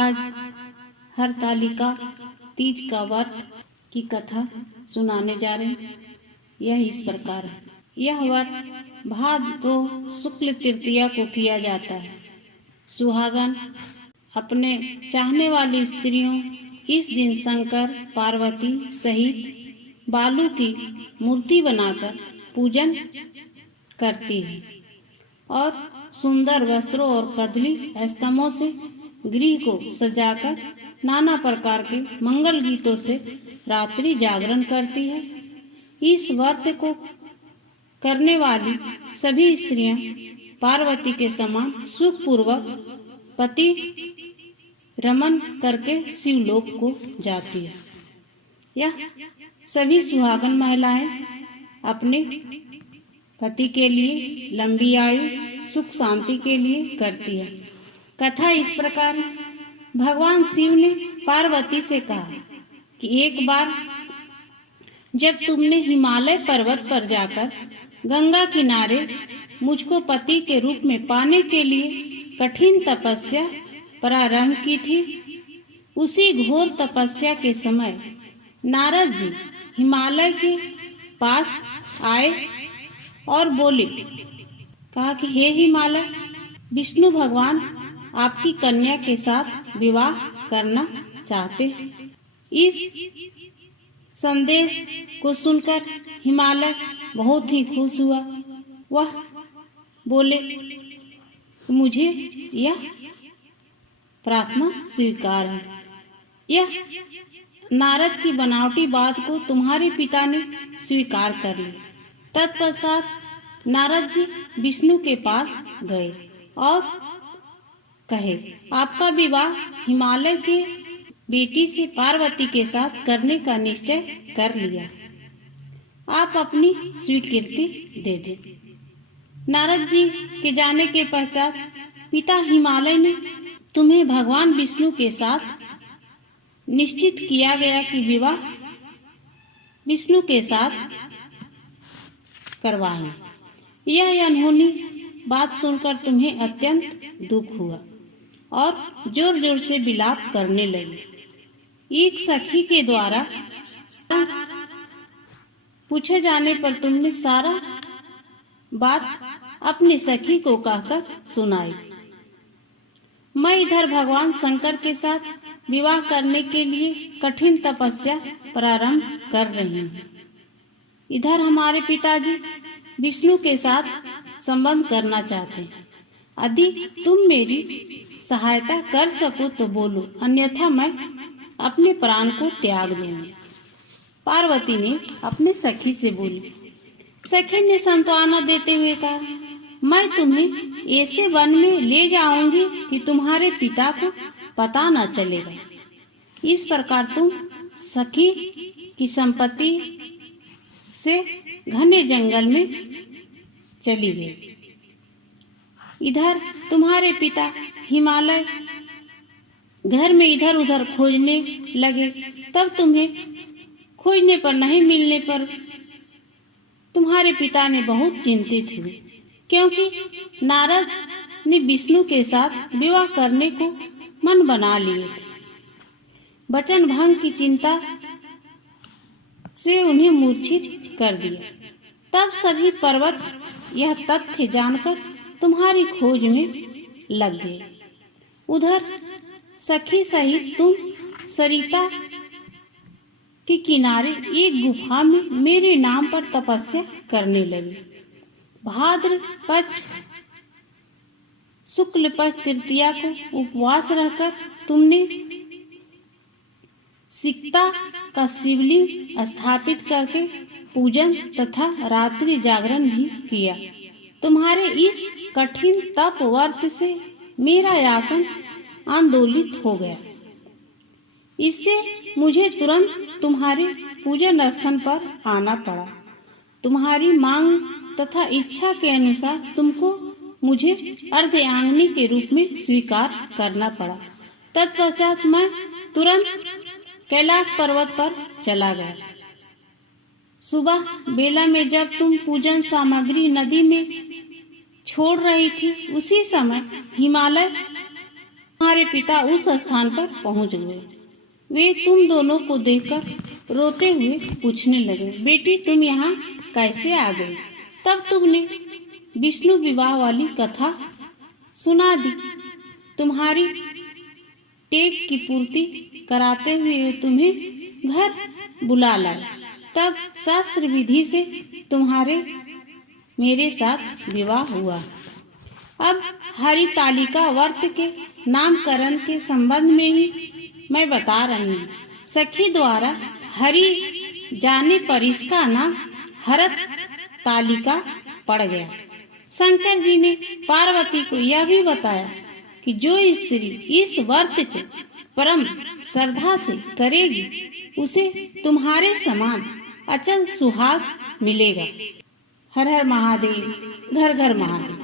आज हरतालिका तीज का व्रत की कथा सुनाने जा रहे हैं। यह इस प्रकार है। यह व्रत भादो शुक्ल तृतीया को किया जाता है। सुहागन अपने चाहने वाली स्त्रियों इस दिन शंकर पार्वती सहित बालू की मूर्ति बनाकर पूजन करती है और सुंदर वस्त्रों और कदली स्तंभों से गृह को सजाकर नाना प्रकार के मंगल गीतों से रात्रि जागरण करती है। इस व्रत को करने वाली सभी स्त्रियां पार्वती के समान सुखपूर्वक पति रमन करके शिवलोक को जाती है। यह सभी सुहागन महिलाएं अपने पति के लिए लंबी आयु सुख शांति के लिए करती है। कथा इस प्रकार है। भगवान शिव ने पार्वती से कहा कि एक बार जब तुमने हिमालय पर्वत पर जाकर गंगा किनारे मुझको पति के रूप में पाने के लिए कठिन तपस्या प्रारंभ की थी, उसी घोर तपस्या के समय नारद जी हिमालय के पास आए और बोले, कहा कि हे हिमालय, विष्णु भगवान आपकी कन्या के साथ विवाह करना चाहते हैं। इस संदेश को सुनकर हिमालय बहुत ही खुश हुआ। वह बोले, मुझे यह प्रार्थना स्वीकार है। यह नारद की बनावटी बात को तुम्हारे पिता ने स्वीकार कर लिया। तत्पश्चात नारद जी विष्णु के पास गए और कहे, आपका विवाह हिमालय के बेटी से पार्वती के साथ करने का निश्चय कर लिया, आप अपनी स्वीकृति दे दें। नारद जी के जाने के पश्चात पिता हिमालय ने तुम्हें भगवान विष्णु के साथ निश्चित किया गया कि विवाह विष्णु के साथ करवाएं। यह अनहोनी बात सुनकर तुम्हें अत्यंत दुख हुआ और जोर जोर से विलाप करने लगी। एक सखी के द्वारा पूछे जाने पर तुमने सारा बात अपने सखी को कहकर सुनाई। मैं इधर भगवान शंकर के साथ विवाह करने के लिए कठिन तपस्या प्रारंभ कर रही हूँ। इधर हमारे पिताजी विष्णु के साथ संबंध करना चाहते हैं। यदि तुम मेरी सहायता कर सको तो बोलो, अन्यथा मैं अपने प्राण को त्याग दूंगी। पार्वती ने अपने सखी से बोली। सखी ने सांत्वना देते हुए कहा, मैं तुम्हें ऐसे वन में ले जाऊंगी कि तुम्हारे पिता को पता न चलेगा। इस प्रकार तुम सखी की संपत्ति से घने जंगल में चली गई। इधर तुम्हारे पिता हिमालय घर में इधर उधर खोजने लगे। तब तुम्हें खोजने पर नहीं मिलने पर तुम्हारे पिता ने बहुत चिंतित हुए, क्योंकि नारद ने विष्णु के साथ विवाह करने को मन बना लिए थे। वचन भंग की चिंता से उन्हें मूर्छित कर दिया। तब सभी पर्वत यह तथ्य जानकर तुम्हारी खोज में लग गए। उधर सखी सहित तुम सरिता के किनारे एक गुफा में मेरे नाम पर तपस्या करने लगे। भाद्र पक्ष शुक्ल पक्ष तृतीया को उपवास रहकर तुमने सिकता का शिवलिंग स्थापित करके पूजन तथा रात्रि जागरण भी किया। तुम्हारे इस कठिन तप व्रत से मेरा आसन आंदोलित हो गया। इससे मुझे तुरंत तुम्हारे पूजन स्थल पर आना पड़ा। तुम्हारी मांग तथा इच्छा के अनुसार तुमको मुझे अर्धांगिनी के रूप में स्वीकार करना पड़ा। तत्पश्चात मैं तुरंत कैलाश पर्वत पर चला गया। सुबह बेला में जब तुम पूजन सामग्री नदी में छोड़ रही थी, उसी समय हिमालय तुम्हारे पिता उस स्थान पर पहुंच गए। वे तुम दोनों को देखकर रोते हुए पूछने लगे, बेटी तुम यहाँ कैसे आ गई? तब तुमने विष्णु विवाह वाली कथा सुना दी। तुम्हारी टेक की पूर्ति कराते हुए तुम्हें घर बुला लाए। तब शास्त्र विधि से तुम्हारे मेरे साथ विवाह हुआ। अब हरितालिका व्रत के नामकरण के संबंध में ही मैं बता रही हूँ। सखी द्वारा हरि जाने पर इसका नाम हरत तालिका पड़ गया। शंकर जी ने पार्वती को यह भी बताया कि जो स्त्री इस व्रत को परम श्रद्धा से करेगी उसे तुम्हारे समान अचल सुहाग मिलेगा। हर हर महादेव, घर घर महादेव।